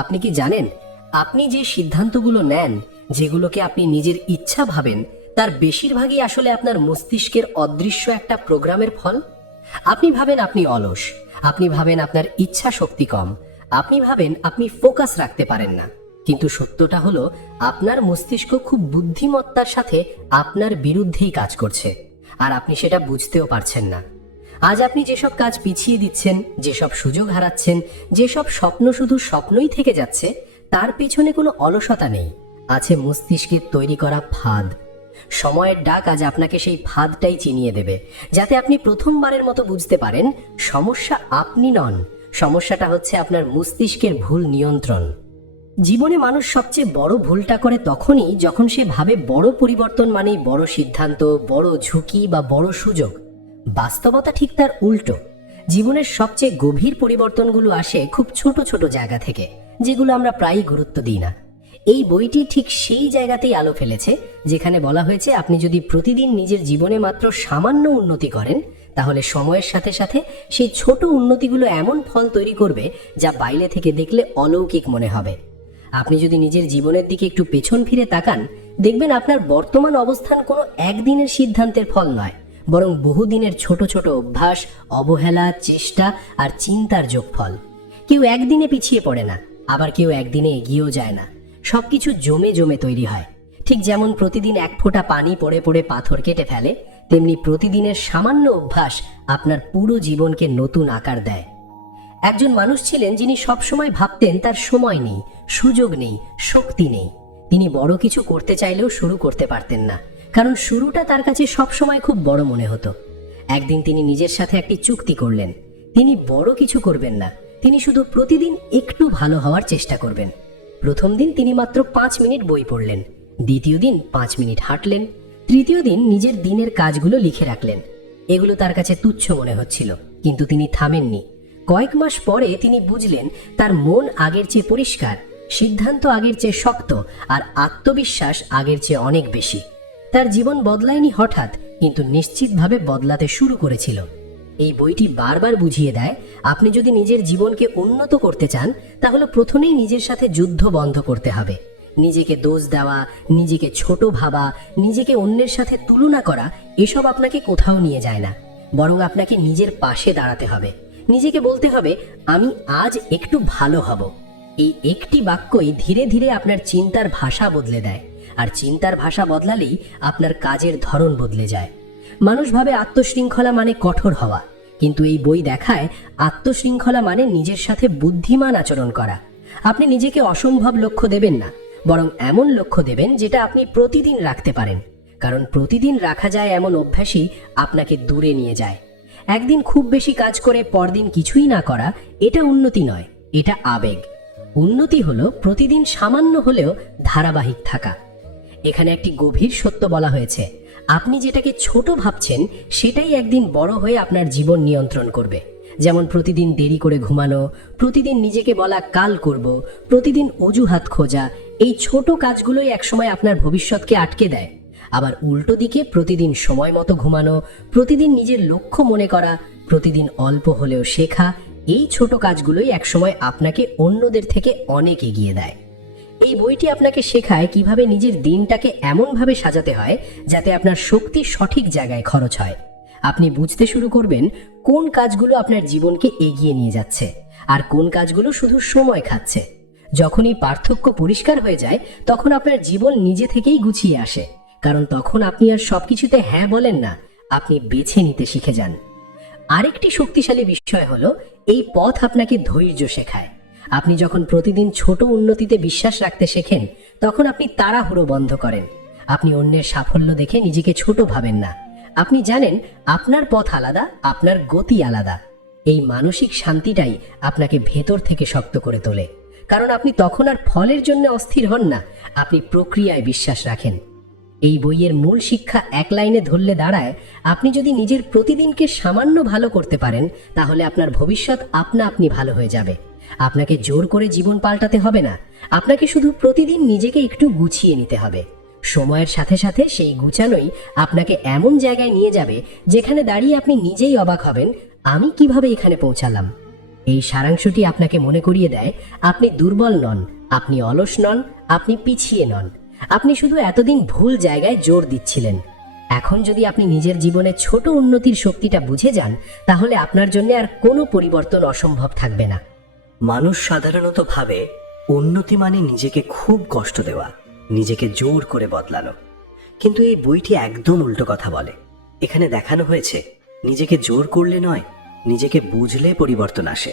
আপনি কি জানেন, আপনি যে সিদ্ধান্তগুলো নেন, যেগুলোকে আপনি নিজের ইচ্ছা ভাবেন, তার বেশিরভাগই আসলে আপনার মস্তিষ্কের অদৃশ্য একটা প্রোগ্রামের ফল। আপনি ভাবেন আপনি অলস, আপনি ভাবেন আপনার ইচ্ছা শক্তি কম, আপনি ভাবেন আপনি ফোকাস রাখতে পারেন না। কিন্তু সত্যটা হলো, আপনার মস্তিষ্ক খুব বুদ্ধিমত্তার সাথে আপনার বিরুদ্ধেই কাজ করছে, আর আপনি সেটা বুঝতেও পারছেন না। আজ আপনি যেসব কাজ পিছিয়ে দিচ্ছেন, যেসব সুযোগ হারাচ্ছেন, যেসব স্বপ্ন শুধু স্বপ্নই থেকে যাচ্ছে, তার পেছনে কোনো অলসতা নেই, আছে মস্তিষ্কের তৈরি করা ফাঁদ। সময়ের ডাক আজ আপনাকে সেই ফাঁদটাই চিনিয়ে দেবে, যাতে আপনি প্রথমবারের মতো বুঝতে পারেন সমস্যা আপনি নন, সমস্যাটা হচ্ছে আপনার মস্তিষ্কের ভুল নিয়ন্ত্রণ। জীবনে মানুষ সবচেয়ে বড় ভুলটা করে তখনই যখন সে ভাবে বড় পরিবর্তন মানেই বড় সিদ্ধান্ত, বড় ঝুঁকি বা বড় সুযোগ। বাস্তবতা ঠিক তার উল্টো। জীবনের সবচেয়ে গভীর পরিবর্তনগুলো আসে খুব ছোট ছোট জায়গা থেকে, যেগুলো আমরা প্রায়ই গুরুত্ব দিই না। এই বইটি ঠিক সেই জায়গাতেই আলো ফেলেছে, যেখানে বলা হয়েছে আপনি যদি প্রতিদিন নিজের জীবনে মাত্র সামান্য উন্নতি করেন, তাহলে সময়ের সাথে সাথে সেই ছোট উন্নতিগুলো এমন ফল তৈরি করবে যা বাইরে থেকে দেখলে অলৌকিক মনে হবে। আপনি যদি নিজের জীবনের দিকে একটু পেছন ফিরে তাকান, দেখবেন আপনার বর্তমান অবস্থান কোনো একদিনের সিদ্ধান্তের ফল নয়, বরং বহুদিনের ছোট ছোট অভ্যাস, অবহেলা, চেষ্টা আর চিন্তার যোগফল। কেউ একদিনে পিছিয়ে পড়ে না, আবার কেউ একদিনে এগিয়েও যায় না। সবকিছু জমে জমে তৈরি হয়। ঠিক যেমন প্রতিদিন এক ফোঁটা পানি পড়ে পড়ে পাথর কেটে ফেলে, তেমনি প্রতিদিনের সামান্য অভ্যাস আপনার পুরো জীবনকে নতুন আকার দেয়। একজন মানুষ ছিলেন যিনি সবসময় ভাবতেন তার সময় নেই, সুযোগ নেই, শক্তি নেই। তিনি বড় কিছু করতে চাইলেও শুরু করতে পারতেন না, কারণ শুরুটা তার কাছে সবসময় খুব বড় মনে হতো। একদিন তিনি নিজের সাথে একটি চুক্তি করলেন। তিনি বড় কিছু করবেন না, তিনি শুধু প্রতিদিন একটু ভালো হওয়ার চেষ্টা করবেন। প্রথম দিন তিনি মাত্র 5 মিনিট বই পড়লেন, দ্বিতীয় দিন 5 মিনিট হাঁটলেন, তৃতীয় দিন নিজের দিনের কাজগুলো লিখে রাখলেন। এগুলো তার কাছে তুচ্ছ মনে হচ্ছিল, কিন্তু তিনি থামেননি। কয়েক মাস পরে তিনি বুঝলেন তার মন আগের চেয়ে পরিষ্কার, সিদ্ধান্ত আগের চেয়ে শক্ত, আর আত্মবিশ্বাস আগের চেয়ে অনেক বেশি। তার জীবন বদলায়নি হঠাৎ, কিন্তু নিশ্চিতভাবে বদলাতে শুরু করেছিল। এই বইটি বারবার বুঝিয়ে দেয়, আপনি যদি নিজের জীবনকে উন্নত করতে চান, তাহলে প্রথমেই নিজের সাথে যুদ্ধ বন্ধ করতে হবে। নিজেকে দোষ দেওয়া, নিজেকে ছোট ভাবা, নিজেকে অন্যের সাথে তুলনা করা, এসব আপনাকে কোথাও নিয়ে যায় না। বরং আপনাকে নিজের পাশে দাঁড়াতে হবে। নিজেকে বলতে হবে, আমি আজ একটু ভালো হব। এই একটি বাক্যই ধীরে ধীরে আপনার চিন্তার ভাষা বদলে দেয়, আর চিন্তার ভাষা বদলালেই আপনার কাজের ধরন বদলে যায়। মানুষ ভাবে আত্মশৃঙ্খলা মানে কঠোর হওয়া, কিন্তু এই বই দেখায় আত্মশৃঙ্খলা মানে নিজের সাথে বুদ্ধিমান আচরণ করা। আপনি নিজেকে অসম্ভব লক্ষ্য দেবেন না, বরং এমন লক্ষ্য দেবেন যেটা আপনি প্রতিদিন রাখতে পারেন, কারণ প্রতিদিন রাখা যায় এমন অভ্যাসই আপনাকে দূরে নিয়ে যায়। একদিন খুব বেশি কাজ করে পরদিন কিছুই না করা, এটা উন্নতি নয়, এটা আবেগ। উন্নতি হলো প্রতিদিন সামান্য হলেও ধারাবাহিক থাকা। এখানে একটি গভীর সত্য বলা হয়েছে, আপনি যেটাকে ছোট ভাবছেন সেটাই একদিন বড় হয়ে আপনার জীবন নিয়ন্ত্রণ করবে। যেমন প্রতিদিন দেরি করে ঘুমানো, প্রতিদিন নিজেকে বলা কাল করব, প্রতিদিন অজুহাত খোঁজা, এই ছোট কাজগুলোই একসময় আপনার ভবিষ্যৎকে আটকে দেয়। আবার উল্টো দিকে প্রতিদিন সময় মতো ঘুমানো, প্রতিদিন নিজের লক্ষ্য মনে করা, প্রতিদিন অল্প হলেও শেখা, এই ছোট কাজগুলোই একসময় আপনাকে অন্যদের থেকে অনেক এগিয়ে দেয়। এই বইটি আপনাকে শেখায় কিভাবে নিজের দিনটাকে এমনভাবে সাজাতে হয় যাতে আপনার শক্তি সঠিক জায়গায় খরচ হয়। আপনি বুঝতে শুরু করবেন কোন কাজগুলো আপনার জীবনকে এগিয়ে নিয়ে যাচ্ছে, আর কোন কাজগুলো শুধু সময় খাচ্ছে। যখন এই পার্থক্য পরিষ্কার হয়ে যায়, তখন আপনার জীবন নিজে থেকেই গুছিয়ে আসে, কারণ তখন আপনি আর সবকিছুতে হ্যাঁ বলেন না, আপনি বেছে নিতে শিখে যান। আরেকটি শক্তিশালী বিষয় হলো, এই পথ আপনাকে ধৈর্য শেখায়। আপনি যখন প্রতিদিন ছোট উন্নতিতে বিশ্বাস রাখতে শেখেন, তখন আপনি তাড়াহুড়ো বন্ধ করেন। আপনি অন্যের সাফল্য দেখে নিজেকে ছোট ভাবেন না। আপনি জানেন আপনার পথ আলাদা, আপনার গতি আলাদা। এই মানসিক শান্তিটাই আপনাকে ভেতর থেকে শক্ত করে তোলে, কারণ আপনি তখন আর ফলের জন্য অস্থির হন না, আপনি প্রক্রিয়ায় বিশ্বাস রাখেন। এই বইয়ের মূল শিক্ষা এক লাইনে ধরলে দাঁড়ায়, আপনি যদি নিজের প্রতিদিনকে সামান্য ভালো করতে পারেন, তাহলে আপনার ভবিষ্যৎ আপনা আপনি ভালো হয়ে যাবে। আপনাকে জোর করে জীবন পাল্টাতে হবে না, আপনাকে শুধু প্রতিদিন নিজেকে একটু গুছিয়ে নিতে হবে। সময়ের সাথে সাথে সেই গুছানোই আপনাকে এমন জায়গায় নিয়ে যাবে যেখানে দাঁড়িয়ে আপনি নিজেই অবাক হবেন, আমি কিভাবে এখানে পৌঁছালাম। এই সারাংশটি আপনাকে মনে করিয়ে দেয় আপনি দুর্বল নন, আপনি অলস নন, আপনি পিছিয়ে নন। আপনি শুধু এতদিন ভুল জায়গায় জোর দিচ্ছিলেন। এখন যদি আপনি নিজের জীবনে ছোট উন্নতির শক্তিটা বুঝে যান, তাহলে আপনার জন্য আর কোনো পরিবর্তন অসম্ভব থাকবে না। মানুষ সাধারণত ভাবে উন্নতি মানে নিজেকে খুব কষ্ট দেওয়া, নিজেকে জোর করে বদলানো। কিন্তু এই বইটি একদম উল্টো কথা বলে। এখানে দেখানো হয়েছে নিজেকে জোর করলে নয়, নিজেকে বুঝলে পরিবর্তন আসে।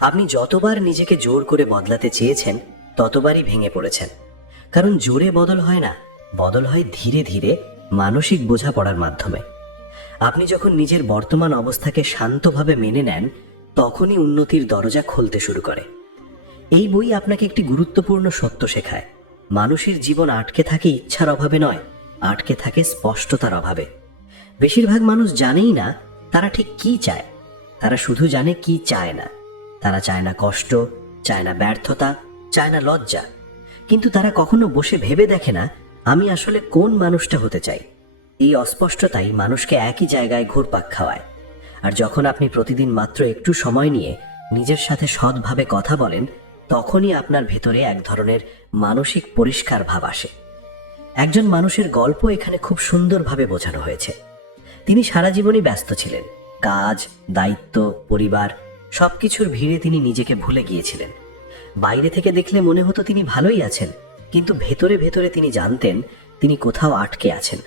আপনি যতবার নিজেকে জোর করে বদলাতে চেয়েছেন ততবারই ভেঙে পড়েছেন। কারণ জোরে বদল হয় না, বদল হয় ধীরে ধীরে মানসিক বোঝাপড়ার মাধ্যমে। আপনি যখন নিজের বর্তমান অবস্থাকে শান্তভাবে মেনে নেন, তখনই উন্নতির দরজা খুলতে শুরু করে। এই বই আপনাকে একটি গুরুত্বপূর্ণ সত্য শেখায়। মানুষের জীবন আটকে থাকে ইচ্ছার অভাবে নয়, আটকে থাকে স্পষ্টতার অভাবে। বেশিরভাগ মানুষ জানেই না তারা ঠিক কি চায়, তারা শুধু জানে কি চায় না। তারা চায় না কষ্ট, চায় না ব্যর্থতা, চায় না লজ্জা। কিন্তু তারা কখনো বসে ভেবে দেখে না আমি আসলে কোন মানুষটা হতে চাই। এই অস্পষ্টতাই মানুষকে একই জায়গায় ঘুরপাক খাওয়ায়। আর যখন আপনি প্রতিদিন মাত্র একটু সময় নিয়ে নিজের সাথে সৎভাবে কথা বলেন, তখনই আপনার ভেতরে এক ধরনের মানসিক পরিষ্কার ভাব আসে। একজন মানুষের গল্প এখানে খুব সুন্দরভাবে বোঝানো হয়েছে। তিনি সারা জীবনই ব্যস্ত ছিলেন, কাজ, দায়িত্ব, পরিবার সবকিছুর ভিড়ে তিনি নিজেকে ভুলে গিয়েছিলেন। বাইরে থেকে দেখলে মনে হতো তিনি ভালোই আছেন, কিন্তু ভেতরে ভেতরে তিনি জানতেন তিনি কোথাও আটকে আছেন।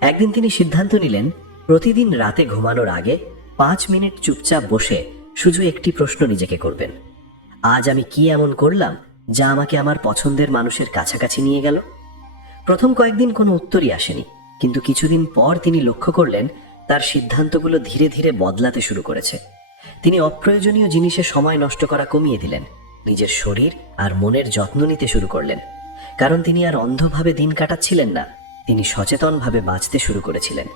একদিন তিনি সিদ্ধান্ত নিলেন প্রতিদিন রাতে ঘুমানোর আগে 5 মিনিট চুপচাপ বসে শুধু একটি প্রশ্ন নিজেকে করবেন, আজ আমি কি এমন করলাম যা আমাকে আমার পছন্দের মানুষের কাছাকাছি নিয়ে গেল? প্রথম কয়েকদিন কোনো উত্তরই আসেনি, কিন্তু কিছুদিন পর তিনি লক্ষ্য করলেন তার সিদ্ধান্তগুলো ধীরে ধীরে বদলাতে শুরু করেছে। তিনি অপ্রয়োজনীয় জিনিসে সময় নষ্ট করা কমিয়ে দিলেন, নিজের শরীর আর মনের যত্ন নিতে শুরু করলেন। কারণ তিনি আর অন্ধভাবে দিন কাটাচ্ছিলেন না, তিনি সচেতনভাবে বাঁচতে শুরু করেছিলেন।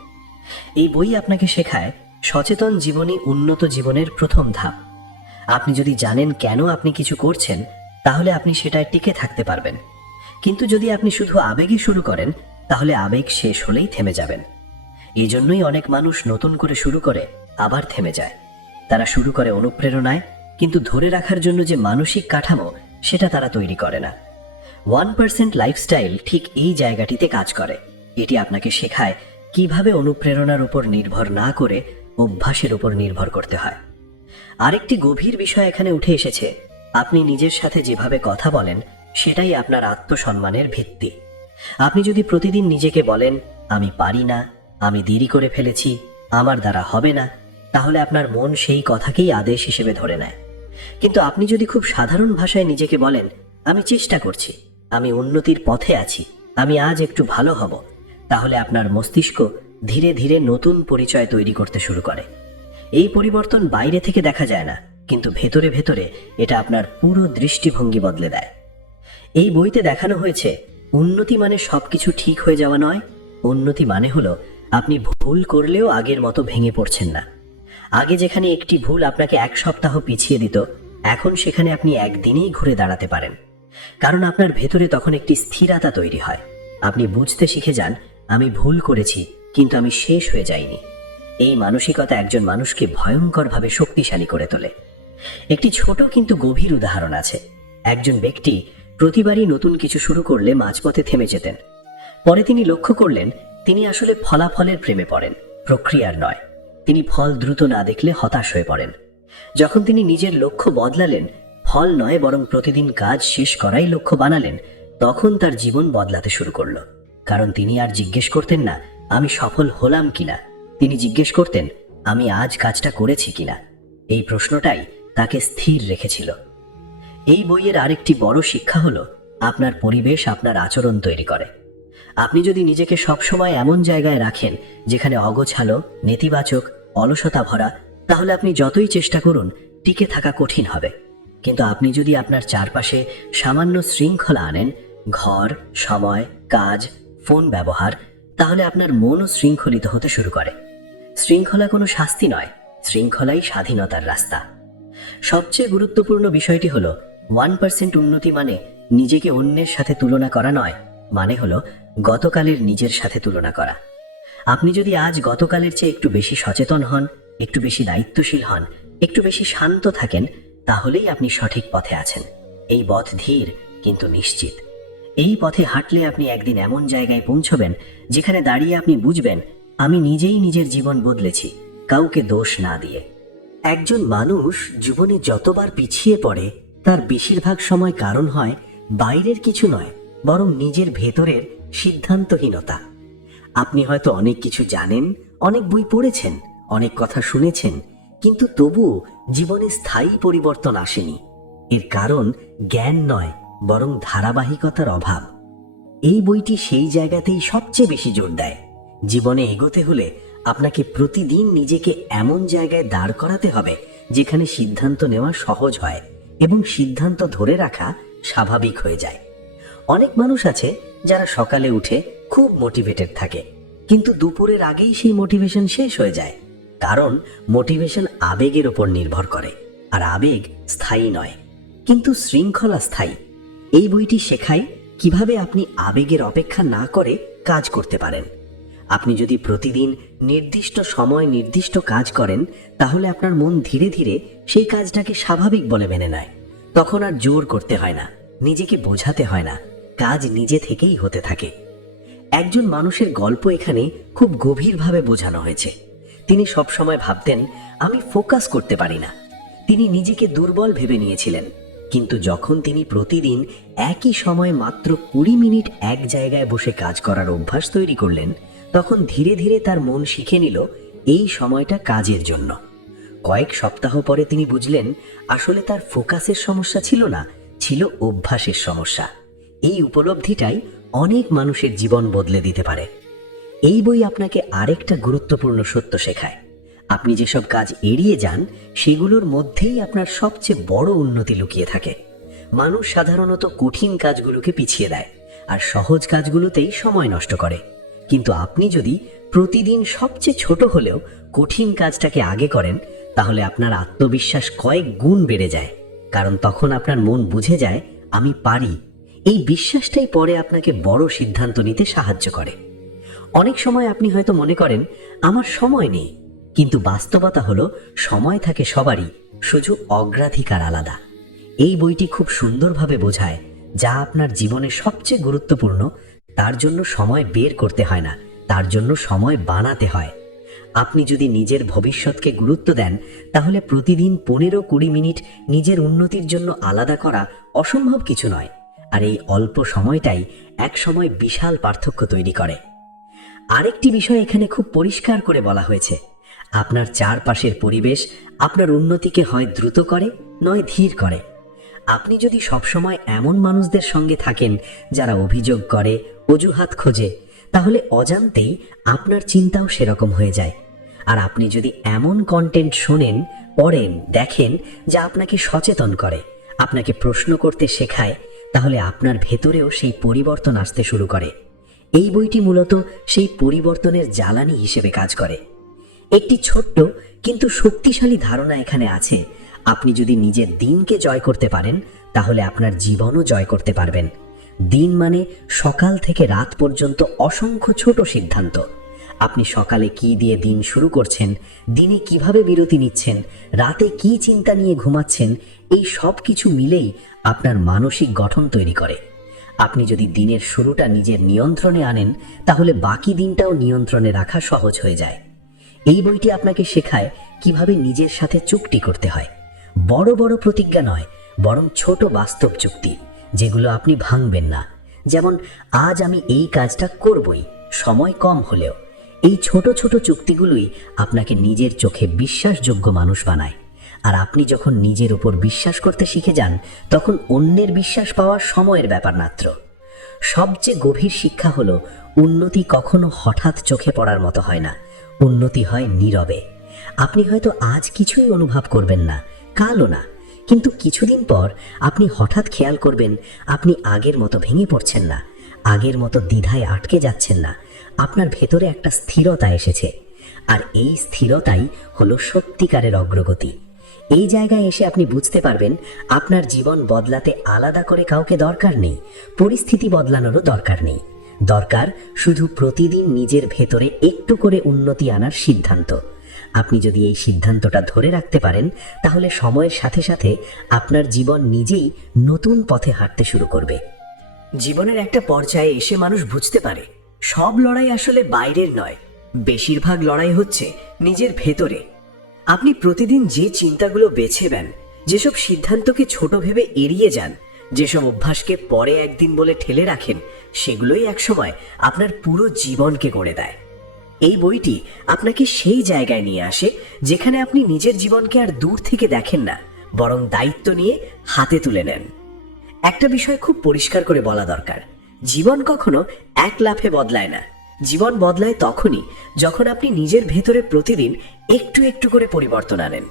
এই বই আপনাকে শেখায় সচেতন জীবনই উন্নত জীবনের প্রথম ধাপ। আপনি যদি জানেন কেন আপনি কিছু করছেন, তাহলে আপনি সেটায় টিকে থাকতে পারবেন। কিন্তু যদি আপনি শুধু আবেগে শুরু করেন, তাহলে আবেগ শেষ হলেই থেমে যাবেন। এই জন্যই অনেক মানুষ নতুন করে শুরু করে আবার থেমে যায়। তারা শুরু করে অনুপ্রেরণায়, কিন্তু ধরে রাখার জন্য যে মানসিক কাঠামো, সেটা তারা তৈরি করে না। 1% লাইফস্টাইল ঠিক এই জায়গাটিতে কাজ করে। এটি আপনাকে শেখায় কিভাবে অনুপ্রেরণার উপর নির্ভর না করে অভ্যাসের উপর নির্ভর করতে হয়। আরেকটি গভীর বিষয় এখানে উঠে এসেছে, আপনি নিজের সাথে যেভাবে কথা বলেন সেটাই আপনার আত্মসম্মানের ভিত্তি। আপনি যদি প্রতিদিন নিজেকে বলেন আমি পারি না, আমি দেরি করে ফেলেছি, আমার দ্বারা হবে না, তাহলে আপনার মন সেই কথাকেই আদেশ হিসেবে ধরে নেয়। কিন্তু আপনি যদি খুব সাধারণ ভাষায় নিজেকে বলেন আমি চেষ্টা করছি, আমি উন্নতির পথে আছি, আমি আজ একটু ভালো হব, তাহলে আপনার মস্তিষ্ক ধীরে ধীরে নতুন পরিচয় তৈরি করতে শুরু করে। এই পরিবর্তন বাইরে থেকে দেখা যায় না, কিন্তু ভেতরে ভেতরে এটা আপনার পুরো দৃষ্টিভঙ্গি বদলে দেয়। এই বইতে দেখানো হয়েছে উন্নতি মানে সবকিছু ঠিক হয়ে যাওয়া নয়। উন্নতি মানে হলো আপনি ভুল করলেও আগের মতো ভেঙে পড়ছেন না। আগে যেখানে একটি ভুল আপনাকে 1 সপ্তাহ পিছিয়ে দিত, এখন সেখানে আপনি একদিনেই ঘুরে দাঁড়াতে পারেন। কারণ আপনার ভেতরে তখন একটি স্থিরতা তৈরি হয়। আপনি বুঝতে শিখে যান আমি ভুল করেছি, কিন্তু আমি শেষ হয়ে যাইনি। এই মানসিকতা একজন মানুষকে ভয়ঙ্করভাবে শক্তিশালী করে তোলে। একটি ছোট কিন্তু গভীর উদাহরণ আছে। একজন ব্যক্তি প্রতিবারই নতুন কিছু শুরু করলে মাঝপথে থেমে যেতেন। পরে তিনি লক্ষ্য করলেন তিনি আসলে ফলাফলের প্রেমে পড়েন, প্রক্রিয়ার নয়। তিনি ফল দ্রুত না দেখলে হতাশ হয়ে পড়েন। যখন তিনি নিজের লক্ষ্য বদলালেন, ফল নয় বরং প্রতিদিন কাজ শেষ করাই লক্ষ্য বানালেন, তখন তার জীবন বদলাতে শুরু করলো। কারণ তিনি আর জিজ্ঞেস করতেন না আমি সফল হলাম কিনা, তিনি জিজ্ঞেস করতেন আমি আজ কাজটা করেছি কিনা। এই প্রশ্নটাই তাকে স্থির রেখেছিল। এই বইয়ের আরেকটি বড় শিক্ষা হলো আপনার পরিবেশ আপনার আচরণ তৈরি করে। আপনি যদি নিজেকে সবসময় এমন জায়গায় রাখেন যেখানে অগোছালো, নেতিবাচক, অলসতা ভরা, তাহলে আপনি যতই চেষ্টা করুন টিকে থাকা কঠিন হবে। কিন্তু আপনি যদি আপনার চারপাশে সামান্য শৃঙ্খলা আনেন, ঘর, সময়, কাজ, ফোন ব্যবহার, তাহলে আপনার মনও শৃঙ্খলিত হতে শুরু করে। শৃঙ্খলা কোনো শাস্তি নয়, শৃঙ্খলাই স্বাধীনতার রাস্তা। সবচেয়ে গুরুত্বপূর্ণ বিষয়টি হলো 1% উন্নতি মানে নিজেকে অন্যের সাথে তুলনা করা নয়, মানে হলো গতকালের নিজের সাথে তুলনা করা। আপনি যদি আজ গতকালের চেয়ে একটু বেশি সচেতন হন, একটু বেশি দায়িত্বশীল হন, একটু বেশি শান্ত থাকেন, তাহলেই আপনি সঠিক পথে আছেন। এই পথ ধীর কিন্তু নিশ্চিত। এই পথে হাঁটলে আপনি একদিন এমন জায়গায় পৌঁছবেন যেখানে দাঁড়িয়ে আপনি বুঝবেন, আমি নিজেই নিজের জীবন বদলেছি, কাউকে দোষ না দিয়ে। একজন মানুষ জীবনে যতবার পিছিয়ে পড়ে তার বেশিরভাগ সময় কারণ হয় বাইরের কিছু নয়, বরং নিজের ভেতরের সিদ্ধান্তহীনতা। আপনি হয়তো অনেক কিছু জানেন, অনেক বই পড়েছেন, অনেক কথা শুনেছেন, কিন্তু তবুও জীবনে স্থায়ী পরিবর্তন আসেনি। এর কারণ জ্ঞান নয়, বরং ধারাবাহিকতার অভাব। এই বইটি সেই জায়গাতেই সবচেয়ে বেশি জোর দেয়। জীবনে এগোতে হলে আপনাকে প্রতিদিন নিজেকে এমন জায়গায় দাঁড় করাতে হবে যেখানে সিদ্ধান্ত নেওয়া সহজ হয় এবং সিদ্ধান্ত ধরে রাখা স্বাভাবিক হয়ে যায়। অনেক মানুষ আছে যারা সকালে উঠে খুব মোটিভেটেড থাকে, কিন্তু দুপুরের আগেই সেই মোটিভেশন শেষ হয়ে যায়। কারণ মোটিভেশন আবেগের উপর নির্ভর করে, আর আবেগ স্থায়ী নয়, কিন্তু শৃঙ্খলা স্থায়ী। এই বইটি শেখায় কিভাবে আপনি আবেগের অপেক্ষা না করে কাজ করতে পারেন। আপনি যদি প্রতিদিন নির্দিষ্ট সময় নির্দিষ্ট কাজ করেন, তাহলে আপনার মন ধীরে ধীরে সেই কাজটাকে স্বাভাবিক বলে মেনে নেয়। তখন আর জোর করতে হয় না, নিজেকে বোঝাতে হয় না, কাজ নিজে থেকেই হতে থাকে। একজন মানুষের গল্প এখানে খুব গভীরভাবে বোঝানো হয়েছে। তিনি সবসময় ভাবতেন, আমি ফোকাস করতে পারি না। তিনি নিজেকে দুর্বল ভেবে নিয়েছিলেন, কিন্তু যখন তিনি প্রতিদিন একই সময় মাত্র 20 মিনিট এক জায়গায় বসে কাজ করার অভ্যাস তৈরি করলেন, তখন ধীরে ধীরে তার মন শিখে নিল এই সময়টা কাজের জন্য। কয়েক সপ্তাহ পরে তিনি বুঝলেন, আসলে তার ফোকাসের সমস্যা ছিল না, ছিল অভ্যাসের সমস্যা। এই উপলব্ধিটাই অনেক মানুষের জীবন বদলে দিতে পারে। এই বই আপনাকে আরেকটা গুরুত্বপূর্ণ সত্য শেখায়, আপনি যেসব কাজ এড়িয়ে যান সেগুলোর মধ্যেই আপনার সবচেয়ে বড় উন্নতি লুকিয়ে থাকে। মানুষ সাধারণত কঠিন কাজগুলোকে পিছিয়ে দেয় আর সহজ কাজগুলোতেই সময় নষ্ট করে, কিন্তু আপনি যদি প্রতিদিন সবচেয়ে ছোট হলেও কঠিন কাজটাকে আগে করেন, তাহলে আপনার আত্মবিশ্বাস কয়েক গুণ বেড়ে যায়। কারণ তখন আপনার মন বুঝে যায়, আমি পারি। এই বিশ্বাসটাই পরে আপনাকে বড় সিদ্ধান্ত নিতে সাহায্য করে। অনেক সময় আপনি হয়তো মনে করেন, আমার সময় নেই, কিন্তু বাস্তবতা হলো সময় থাকে সবারই, শুধু অগ্রাধিকার আলাদা। এই বইটি খুব সুন্দরভাবে বোঝায়, যা আপনার জীবনে সবচেয়ে গুরুত্বপূর্ণ তার জন্য সময় বের করতে হয় না, তার জন্য সময় বানাতে হয়। আপনি যদি নিজের ভবিষ্যৎকে গুরুত্ব দেন, তাহলে প্রতিদিন 15-20 মিনিট নিজের উন্নতির জন্য আলাদা করা অসম্ভব কিছু নয়। আর এই অল্প সময়টাই এক সময় বিশাল পার্থক্য তৈরি করে। আরেকটি বিষয় এখানে খুব পরিষ্কার করে বলা হয়েছে, আপনার চারপাশের পরিবেশ আপনার উন্নতিকে হয় দ্রুত করে, নয় ধীর করে। আপনি যদি সবসময় এমন মানুষদের সঙ্গে থাকেন যারা অভিযোগ করে, অজুহাত খোঁজে, তাহলে অজান্তেই আপনার চিন্তাও সেরকম হয়ে যায়। আর আপনি যদি এমন কন্টেন্ট শোনেন, পড়েন, দেখেন যা আপনাকে সচেতন করে, আপনাকে প্রশ্ন করতে শেখায়, তাহলে আপনার ভেতরেও সেই পরিবর্তন আসতে শুরু করে। এই বইটি মূলত সেই পরিবর্তনের জ্বালানি হিসেবে কাজ করে। একটি ছোট্ট কিন্তু শক্তিশালী ধারণা এখানে আছে, আপনি যদি নিজের দিনকে জয় করতে পারেন, তাহলে আপনার জীবনও জয় করতে পারবেন। দিন মানে সকাল থেকে রাত পর্যন্ত অসংখ্য ছোট সিদ্ধান্ত। আপনি সকালে কি দিয়ে দিন শুরু করছেন, দিনে কিভাবে বিরতি নিচ্ছেন, রাতে কি চিন্তা নিয়ে ঘুমাচ্ছেন, এই সব কিছু মিলেই আপনার মানসিক গঠন তৈরি করে। আপনি যদি দিনের শুরুটা নিজের নিয়ন্ত্রণে আনেন, তাহলে বাকি দিনটাও নিয়ন্ত্রণে রাখা সহজ হয়ে যায়। এই বইটি আপনাকে শেখায় কিভাবে নিজের সাথে চুক্তি করতে হয়। বড় বড় প্রতিজ্ঞা নয়, বরং ছোট বাস্তব চুক্তি, যেগুলো আপনি ভাঙবেন না। যেমন, আজ আমি এই কাজটা করবই, সময় কম হলেও। এই ছোট ছোট চুক্তিগুলোই আপনাকে নিজের চোখে বিশ্বাসযোগ্য মানুষ বানায়। আর আপনি যখন নিজের উপর বিশ্বাস করতে শিখে যান, তখন অন্যের বিশ্বাস পাওয়া সময়ের ব্যাপার মাত্র। সবচেয়ে গভীর শিক্ষা হলো, উন্নতি কখনো হঠাৎ চোখে পড়ার মতো হয় না, উন্নতি হয় নীরবে। আপনি হয়তো আজ কিছুই অনুভব করবেন না, কালও না, কিন্তু কিছুদিন পর আপনি হঠাৎ খেয়াল করবেন, আপনি আগের মতো ভেঙে পড়ছেন না, আগের মতো দ্বিধায় আটকে যাচ্ছেন না। আপনার ভেতরে একটা স্থিরতা এসেছে, আর এই স্থিরতাই হলো সত্যিকারের অগ্রগতি। এই জায়গায় এসে আপনি বুঝতে পারবেন, আপনার জীবন বদলাতে আলাদা করে কাউকে দরকার নেই, পরিস্থিতি বদলানোরও দরকার নেই। দরকার শুধু প্রতিদিন নিজের ভেতরে একটু করে উন্নতি আনার সিদ্ধান্ত। আপনি যদি এই সিদ্ধান্তটা ধরে রাখতে পারেন, তাহলে সময়ের সাথে সাথে আপনার জীবন নিজেই নতুন পথে হাঁটতে শুরু করবে। জীবনের একটা পর্যায়ে এসে মানুষ বুঝতে পারে সব লড়াই আসলে বাইরের নয়, বেশিরভাগ লড়াই হচ্ছে নিজের ভেতরে। আপনি প্রতিদিন যে চিন্তাগুলো বেছে নেন, যেসব সিদ্ধান্তকে ছোট ভেবে এড়িয়ে যান, যেসব অভ্যাসকে পরে একদিন বলে ঠেলে রাখেন, সেগুলোই একসময় আপনার পুরো জীবনকে গড়ে দেয়। এই বইটি আপনাকে সেই জায়গায় নিয়ে আসে যেখানে আপনি নিজের জীবনকে আর দূর থেকে দেখেন না, বরং দায়িত্ব নিয়ে হাতে তুলে নেন। একটা বিষয় খুব পরিষ্কার করে বলা দরকার, জীবন কখনো এক লাফে বদলায় না। জীবন বদলায় তখনই যখন আপনি নিজের ভেতরে প্রতিদিন একটু একটু করে পরিবর্তন আনেন।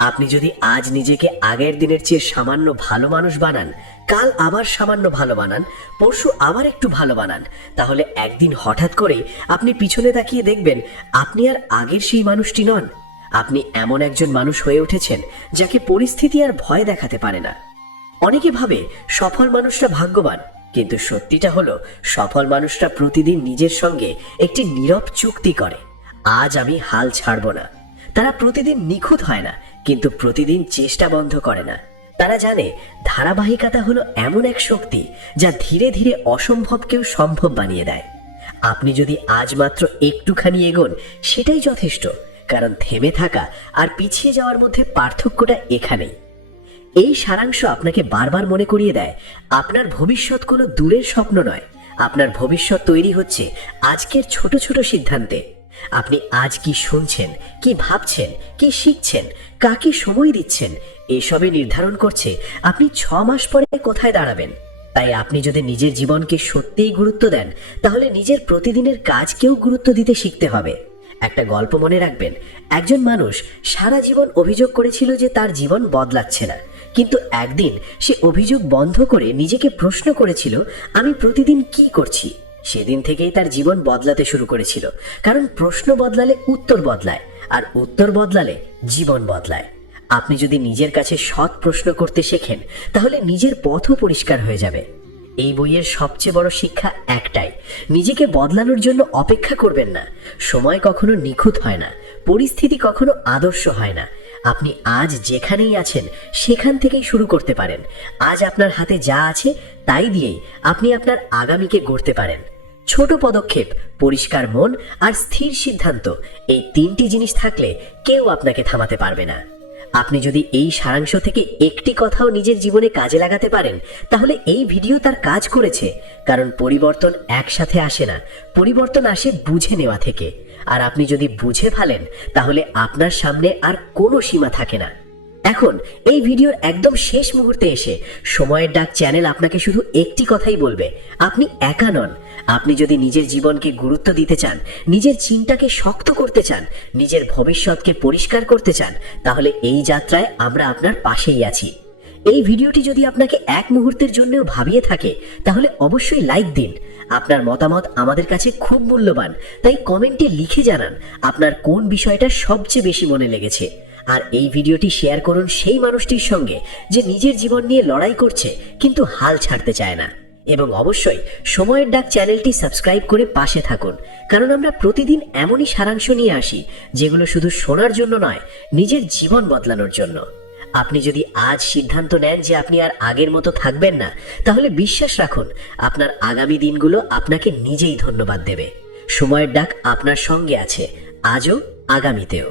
আপনি যদি আজ নিজেকে আগের দিনের চেয়ে সামান্য ভালো মানুষ বানান, কাল আবার সামান্য ভালো বানান, পরশু আবার একটু ভালো বানান, তাহলে একদিন হঠাৎ করে আপনি পিছনে তাকিয়ে দেখবেন আপনি আর আগের সেই মানুষটি নন। আপনি এমন একজন মানুষ হয়ে উঠেছেন যাকে পরিস্থিতি আর ভয় দেখাতে পারে না। অনেকে ভাবে সফল মানুষরা ভাগ্যবান, কিন্তু সত্যিটা হলো সফল মানুষরা প্রতিদিন নিজের সঙ্গে একটি নীরব চুক্তি করে, আজ আমি হাল ছাড়ব না। তারা প্রতিদিন নিখুঁত হয় না, কিন্তু প্রতিদিন চেষ্টা বন্ধ করে না। তারা জানে ধারাবাহিকতা হলো এমন এক শক্তি যা ধীরে ধীরে অসম্ভবকেও সম্ভব বানিয়ে দেয়। আপনি যদি আজ মাত্র একটুখানি এগোন, সেটাই যথেষ্ট, কারণ থেমে থাকা আর পিছিয়ে যাওয়ার মধ্যে পার্থক্যটা এখানেই। এই সারাংশ আপনাকে বারবার মনে করিয়ে দেয় আপনার ভবিষ্যৎ কোনো দূরের স্বপ্ন নয়, আপনার ভবিষ্যৎ তৈরি হচ্ছে আজকের ছোট ছোট সিদ্ধান্তে। আপনি আজ কি শুনছেন, কি ভাবছেন, কি শিখছেন, কাকে সময় দিচ্ছেন, এসবে নির্ধারণ করছে আপনি 6 মাস পরে কোথায় দাঁড়াবেন। তাই আপনি যদি নিজের জীবনকে সত্যিই গুরুত্ব দেন, তাহলে নিজের প্রতিদিনের কাজকেও গুরুত্ব দিতে শিখতে হবে। একটা গল্প মনে রাখবেন, একজন মানুষ সারা জীবন অভিযোগ করেছিল যে তার জীবন বদলাচ্ছে না, কিন্তু একদিন সে অভিযোগ বন্ধ করে নিজেকে প্রশ্ন করেছিল, আমি প্রতিদিন কি করছি। সেদিন থেকেই তার জীবন বদলাতে শুরু করেছিল, কারণ প্রশ্ন বদলালে উত্তর বদলায়, আর উত্তর বদলালে জীবন বদলায়। আপনি যদি নিজের কাছে সৎ প্রশ্ন করতে শেখেন, তাহলে নিজের পথও পরিষ্কার হয়ে যাবে। এই বইয়ের সবচেয়ে বড় শিক্ষা একটাই, নিজেকে বদলানোর জন্য অপেক্ষা করবেন না। সময় কখনো নিখুঁত হয় না, পরিস্থিতি কখনো আদর্শ হয় না। আপনি আজ যেখানেই আছেন সেখান থেকেই শুরু করতে পারেন। আজ আপনার হাতে যা আছে তাই দিয়েই আপনি আপনার আগামীকে গড়তে পারেন। ছোট পদক্ষেপ, পরিষ্কার মন আর স্থির সিদ্ধান্ত, এই 3টি জিনিস থাকলে কেউ আপনাকে থামাতে পারবে না। আপনি যদি এই সারাংশ থেকে একটি কথাও নিজের জীবনে কাজে লাগাতে পারেন, তাহলে এই ভিডিও তার কাজ করেছে। কারণ পরিবর্তন একসাথে আসে না, পরিবর্তন আসে বুঝে নেওয়া থেকে। আর আপনি যদি বুঝে ফেলেন, তাহলে আপনার সামনে আর কোনো সীমা থাকে না। এখন এই ভিডিওর একদম শেষ মুহূর্তে এসে সময়ের ডাক চ্যানেল আপনাকে শুধু একটি কথাই বলবে, আপনি একা নন। আপনি যদি নিজের জীবনকে গুরুত্ব দিতে চান, নিজের চিন্তাকে শক্ত করতে চান, নিজের ভবিষ্যৎকে পরিষ্কার করতে চান, তাহলে এই যাত্রায় আমরা আপনার পাশেই আছি। এই ভিডিওটি যদি আপনাকে এক মুহূর্তের জন্যও ভাবিয়ে থাকে, তাহলে অবশ্যই লাইক দিন। আপনার মতামত আমাদের কাছে খুব মূল্যবান, তাই কমেন্টে লিখে জানান আপনার কোন বিষয়টা সবচেয়ে বেশি মনে লেগেছে। আর এই ভিডিওটি শেয়ার করুন সেই মানুষটির সঙ্গে যে নিজের জীবন নিয়ে লড়াই করছে কিন্তু হাল ছাড়তে চায় না। এবং অবশ্যই সময়ের ডাক চ্যানেলটি সাবস্ক্রাইব করে পাশে থাকুন, কারণ আমরা প্রতিদিন এমনই সারাংশ নিয়ে আসি যেগুলো শুধু শোনার জন্য নয়, নিজের জীবন বদলানোর জন্য। আপনি যদি আজ সিদ্ধান্ত নেন যে আপনি আর আগের মতো থাকবেন না, তাহলে বিশ্বাস রাখুন আপনার আগামী দিনগুলো আপনাকে নিজেই ধন্যবাদ দেবে। সময়ের ডাক আপনার সঙ্গে আছে, আজও আগামীতেও।